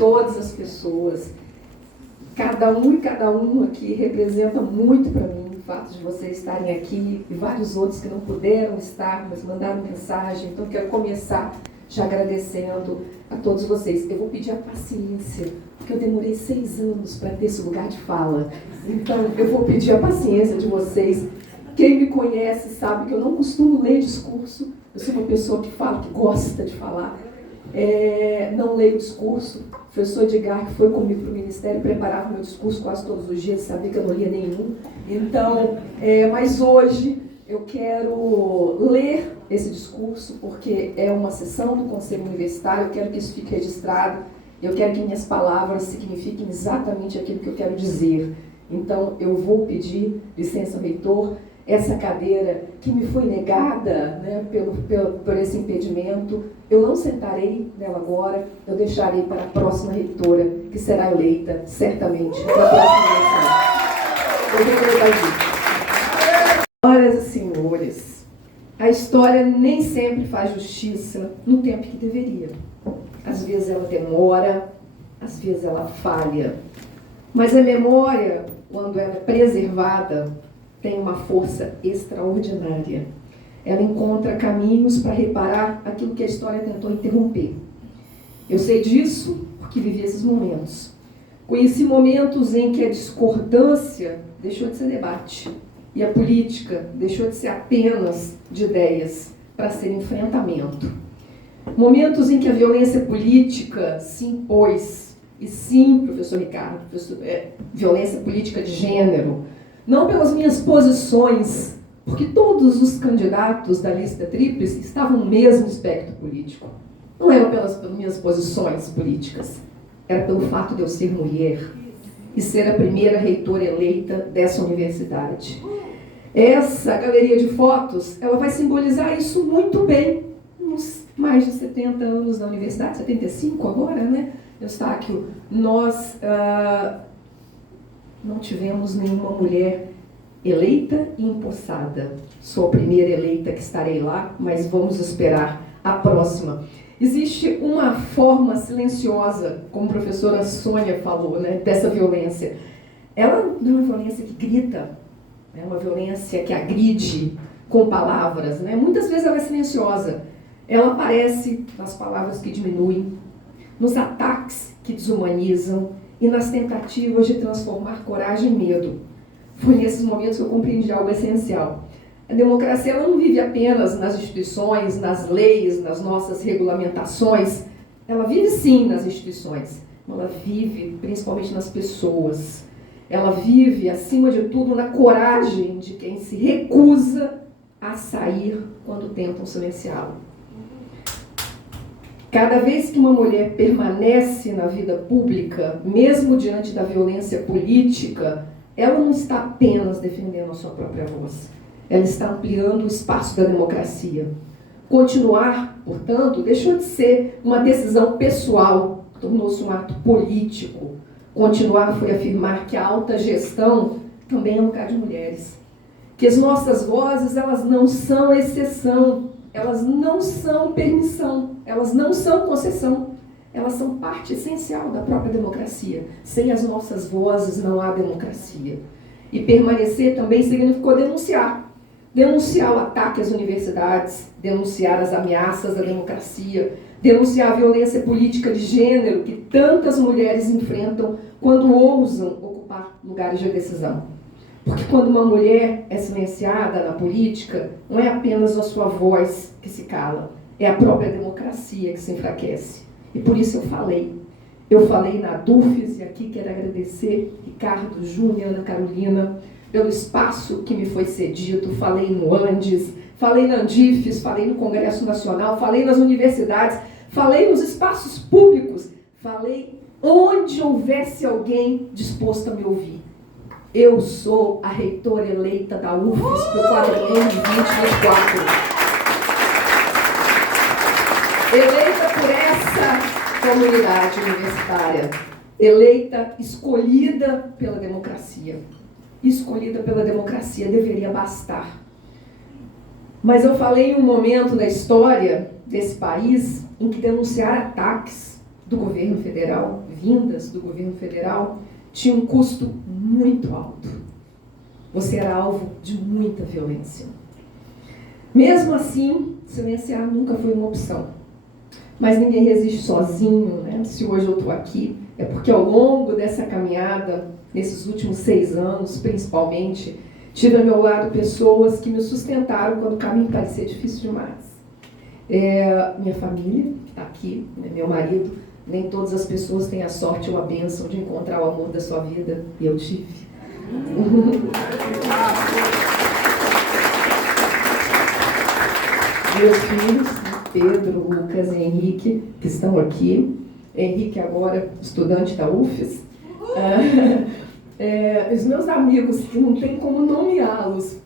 todas as pessoas. Cada um e cada uma aqui representa muito para mim o fato de vocês estarem aqui e vários outros que não puderam estar, mas mandaram mensagem. Então, quero começar já agradecendo a todos vocês. Eu vou pedir a paciência, porque eu demorei 6 anos para ter esse lugar de fala. Então, eu vou pedir a paciência de vocês. Quem me conhece sabe que eu não costumo ler discurso. Eu sou uma pessoa que fala, que gosta de falar. Não leio discurso. O professor Edgar, que foi comigo para o Ministério, preparava meu discurso quase todos os dias, sabia que eu não lia nenhum. Então, mas hoje eu quero ler esse discurso, porque é uma sessão do Conselho Universitário, eu quero que isso fique registrado, eu quero que minhas palavras signifiquem exatamente aquilo que eu quero dizer. Então, eu vou pedir licença ao reitor. Essa cadeira que me foi negada, né, por esse impedimento, eu não sentarei nela agora, eu deixarei para a próxima reitora, que será eleita, certamente, na próxima eleição. Eu vou levar isso. Senhoras e senhores, a história nem sempre faz justiça no tempo que deveria. Às vezes ela demora, às vezes ela falha. Mas a memória, quando ela é preservada, tem uma força extraordinária. Ela encontra caminhos para reparar aquilo que a história tentou interromper. Eu sei disso porque vivi esses momentos. Conheci momentos em que a discordância deixou de ser debate e a política deixou de ser apenas de ideias para ser enfrentamento. Momentos em que a violência política se impôs, e sim, professor Ricardo, violência política de gênero, não pelas minhas posições, porque todos os candidatos da lista tríplice estavam no mesmo espectro político. Não era pelas minhas posições políticas, era pelo fato de eu ser mulher e ser a primeira reitora eleita dessa universidade. Essa galeria de fotos, ela vai simbolizar isso muito bem nos mais de 70 anos da universidade, 75 agora, né? Eustáquio, nós não tivemos nenhuma mulher eleita e empossada. Sou a primeira eleita que estarei lá, mas vamos esperar a próxima. Existe uma forma silenciosa, como a professora Sônia falou, né, dessa violência. Ela não é uma violência que grita, é uma violência que agride com palavras, né? Muitas vezes ela é silenciosa. Ela aparece nas palavras que diminuem, nos ataques que desumanizam, e nas tentativas de transformar coragem em medo. Foi nesses momentos que eu compreendi algo essencial. A democracia ela não vive apenas nas instituições, nas leis, nas nossas regulamentações. Ela vive sim nas instituições, mas ela vive principalmente nas pessoas. Ela vive, acima de tudo, na coragem de quem se recusa a sair quando tentam silenciá-lo. Cada vez que uma mulher permanece na vida pública, mesmo diante da violência política, ela não está apenas defendendo a sua própria voz. Ela está ampliando o espaço da democracia. Continuar, portanto, deixou de ser uma decisão pessoal, tornou-se um ato político. Continuar foi afirmar que a alta gestão também é um lugar de mulheres. Que as nossas vozes, elas não são exceção. Elas não são permissão, elas não são concessão, elas são parte essencial da própria democracia. Sem as nossas vozes não há democracia. E permanecer também significou denunciar. Denunciar o ataque às universidades, denunciar as ameaças à democracia, denunciar a violência política de gênero que tantas mulheres enfrentam quando ousam ocupar lugares de decisão. Porque quando uma mulher é silenciada na política, não é apenas a sua voz que se cala, é a própria democracia que se enfraquece. E por isso eu falei. Eu falei na DUFES, e aqui quero agradecer Ricardo, Júnior, Ana Carolina, pelo espaço que me foi cedido. Falei no Andes, falei na Andifes, falei no Congresso Nacional, falei nas universidades, falei nos espaços públicos, falei onde houvesse alguém disposto a me ouvir. Eu sou a reitora eleita da UFES para o quadriênio 2024. Eleita por essa comunidade universitária. Eleita, escolhida pela democracia. Escolhida pela democracia deveria bastar. Mas eu falei em um momento da história desse país em que denunciar ataques, do governo federal, vindas do governo federal, tinham um custo muito alto. Você era alvo de muita violência. Mesmo assim, silenciar nunca foi uma opção. Mas ninguém resiste sozinho, né? Se hoje eu estou aqui, é porque ao longo dessa caminhada, nesses últimos 6 anos, principalmente, tive ao meu lado pessoas que me sustentaram quando o caminho parecia difícil demais. Minha família, que está aqui, né? Meu marido, nem todas as pessoas têm a sorte ou a bênção de encontrar o amor da sua vida, e eu tive. Meus filhos, Pedro, Lucas e Henrique, que estão aqui. Henrique agora estudante da UFES. Os meus amigos, que não tem como nomeá-los,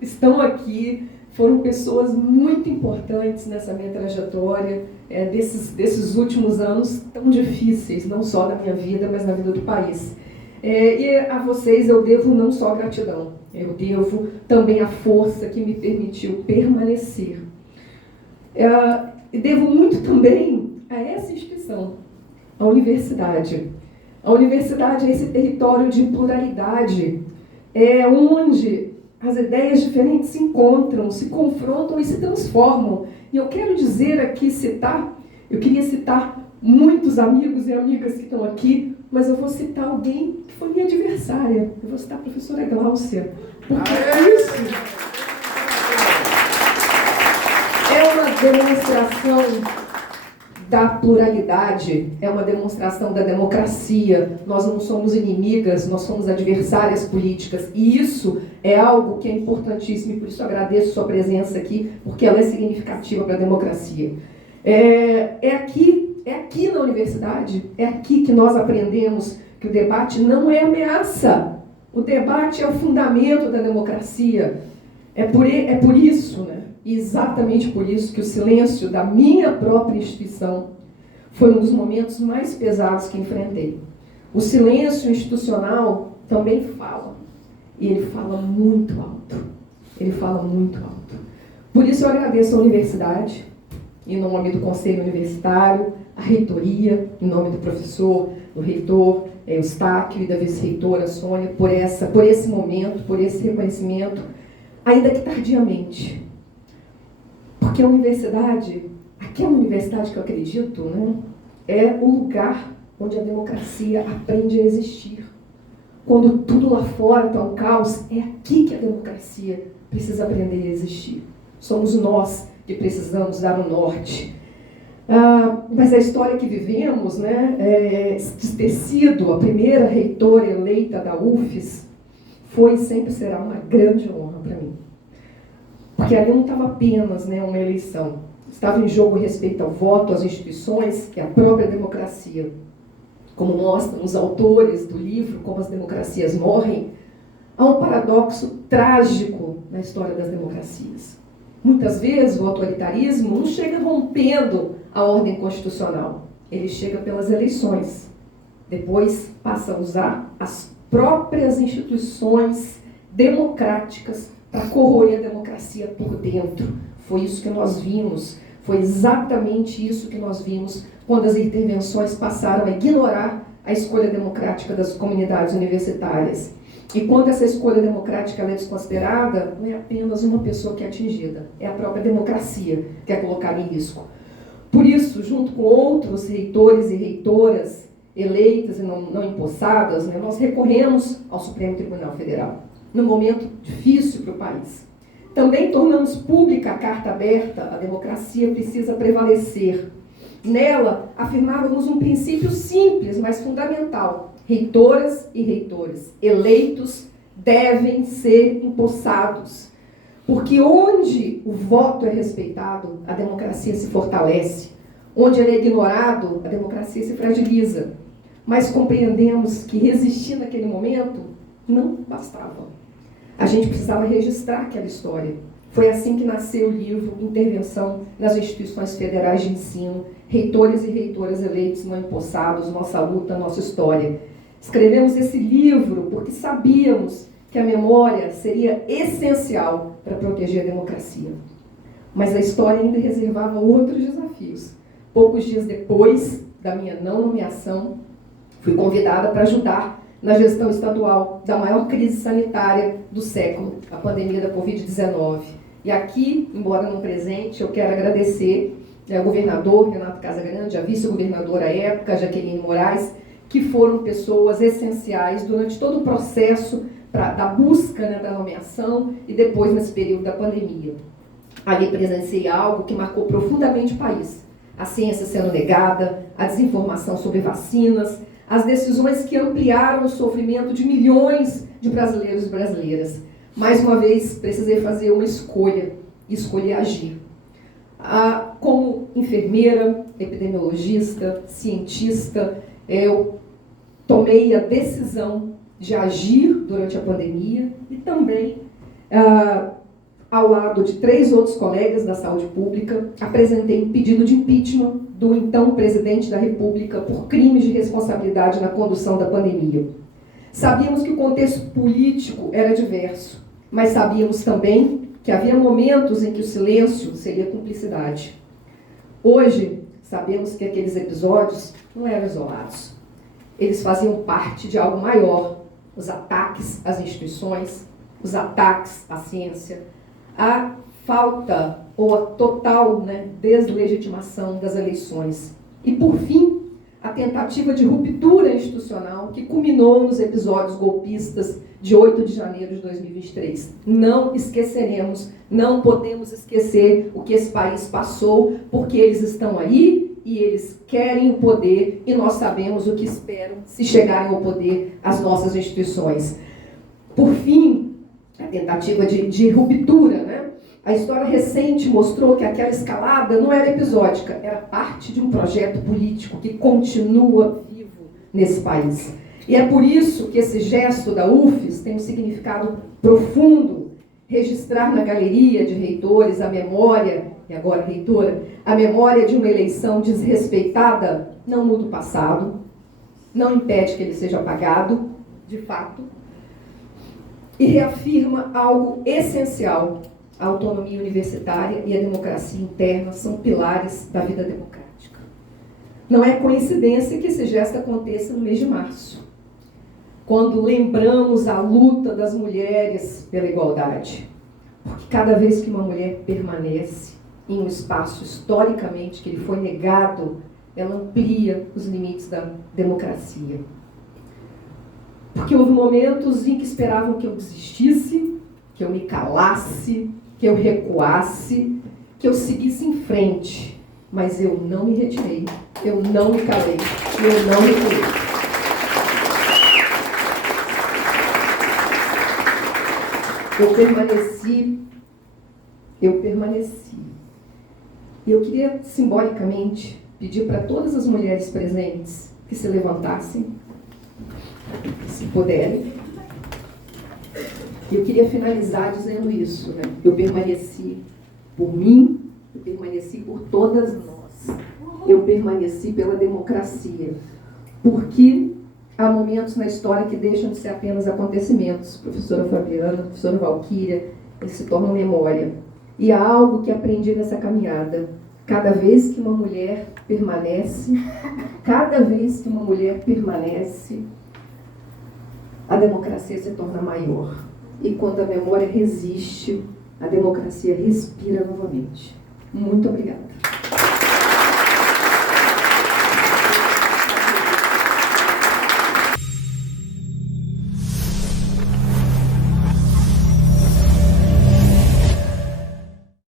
estão aqui, foram pessoas muito importantes nessa minha trajetória, desses últimos anos tão difíceis, não só da minha vida, mas na vida do país. E a vocês eu devo não só gratidão, eu devo também a força que me permitiu permanecer. E devo muito também a essa instituição, a universidade. A universidade é esse território de pluralidade, onde as ideias diferentes se encontram, se confrontam e se transformam. E eu quero dizer aqui, eu queria citar muitos amigos e amigas que estão aqui, mas eu vou citar alguém que foi minha adversária. Eu vou citar a professora Gláucia, porque isso é uma demonstração da pluralidade, é uma demonstração da democracia. Nós não somos inimigas, nós somos adversárias políticas. E isso é algo que é importantíssimo, e por isso agradeço sua presença aqui, porque ela é significativa para a democracia. É aqui na universidade, é aqui que nós aprendemos que o debate não é ameaça. O debate é o fundamento da democracia. É por isso, né? Exatamente por isso que o silêncio da minha própria instituição foi um dos momentos mais pesados que enfrentei. O silêncio institucional também fala, e ele fala muito alto. Ele fala muito alto. Por isso eu agradeço à universidade, em nome do Conselho Universitário, a reitoria, em nome do professor, do reitor Eustáquio e da vice-reitora Sônia, por esse momento, por esse reconhecimento, ainda que tardiamente. Porque a universidade, aquela universidade que eu acredito, né, é o lugar onde a democracia aprende a existir. Quando tudo lá fora está um caos, é aqui que a democracia precisa aprender a existir. Somos nós que precisamos dar o norte. Mas a história que vivemos, né, de ter sido a primeira reitora eleita da UFES, foi e sempre será uma grande honra para mim. Porque ali não estava apenas, né, uma eleição. Estava em jogo respeito ao voto, às instituições, que é a própria democracia. Como mostram os autores do livro, Como as Democracias Morrem, há um paradoxo trágico na história das democracias. Muitas vezes o autoritarismo não chega rompendo a ordem constitucional. Ele chega pelas eleições. Depois passa a usar as próprias instituições democráticas para corroer a democracia por dentro. Foi isso que nós vimos, foi exatamente isso que nós vimos quando as intervenções passaram a ignorar a escolha democrática das comunidades universitárias. E quando essa escolha democrática é desconsiderada, não é apenas uma pessoa que é atingida, é a própria democracia que é colocada em risco. Por isso, junto com outros reitores e reitoras eleitas e não empossadas, né, nós recorremos ao Supremo Tribunal Federal, num momento difícil para o país. Também tornamos pública a carta aberta, a democracia precisa prevalecer. Nela, afirmávamos um princípio simples, mas fundamental. Reitoras e reitores eleitos devem ser empossados. Porque onde o voto é respeitado, a democracia se fortalece. Onde ele é ignorado, a democracia se fragiliza. Mas compreendemos que resistir naquele momento não bastava. A gente precisava registrar aquela história. Foi assim que nasceu o livro Intervenção nas Instituições Federais de Ensino, Reitores e Reitoras Eleitos não empossados, Nossa Luta, Nossa História. Escrevemos esse livro porque sabíamos que a memória seria essencial para proteger a democracia. Mas a história ainda reservava outros desafios. Poucos dias depois, da minha não nomeação, fui convidada para ajudar na gestão estadual da maior crise sanitária do século, a pandemia da Covid-19. E aqui, embora não presente, eu quero agradecer ao governador Renato Casagrande, a vice-governadora à época, Jaqueline Moraes, que foram pessoas essenciais durante todo o processo da busca, né, da nomeação e depois nesse período da pandemia. Ali presenciei algo que marcou profundamente o país. A ciência sendo negada, a desinformação sobre vacinas, as decisões que ampliaram o sofrimento de milhões de brasileiros e brasileiras. Mais uma vez, precisei fazer uma escolha, e escolher agir. Como enfermeira, epidemiologista, cientista, eu tomei a decisão de agir durante a pandemia e também, ao lado de 3 outros colegas da saúde pública, apresentei um pedido de impeachment do então presidente da República por crimes de responsabilidade na condução da pandemia. Sabíamos que o contexto político era diverso, mas sabíamos também que havia momentos em que o silêncio seria cumplicidade. Hoje, sabemos que aqueles episódios não eram isolados. Eles faziam parte de algo maior, os ataques às instituições, os ataques à ciência, a falta ou a total, né, deslegitimação das eleições. E, por fim, a tentativa de ruptura institucional que culminou nos episódios golpistas de 8 de janeiro de 2023. Não esqueceremos, não podemos esquecer o que esse país passou, porque eles estão aí e eles querem o poder e nós sabemos o que esperam se chegarem ao poder as nossas instituições. Por fim, a tentativa de ruptura, né? A história recente mostrou que aquela escalada não era episódica, era parte de um projeto político que continua vivo nesse país. E é por isso que esse gesto da UFES tem um significado profundo. Registrar na galeria de reitores a memória, e agora reitora, a memória de uma eleição desrespeitada não muda o passado, não impede que ele seja apagado, de fato, e reafirma algo essencial. A autonomia universitária e a democracia interna são pilares da vida democrática. Não é coincidência que esse gesto aconteça no mês de março, quando lembramos a luta das mulheres pela igualdade. Porque cada vez que uma mulher permanece em um espaço historicamente que lhe foi negado, ela amplia os limites da democracia. Porque houve momentos em que esperavam que eu desistisse, que eu me calasse, que eu recuasse, que eu seguisse em frente. Mas eu não me retirei, eu não me calei, eu não recuei. Eu permaneci. E eu queria, simbolicamente, pedir para todas as mulheres presentes que se levantassem, se puderem. Eu queria finalizar dizendo isso, né? Eu permaneci por mim, eu permaneci por todas nós. Eu permaneci pela democracia. Porque há momentos na história que deixam de ser apenas acontecimentos. Professora Fabiana, professora Valquíria, eles se tornam memória. E há algo que aprendi nessa caminhada. Cada vez que uma mulher permanece, a democracia se torna maior. E quando a memória resiste, a democracia respira novamente. Muito obrigada.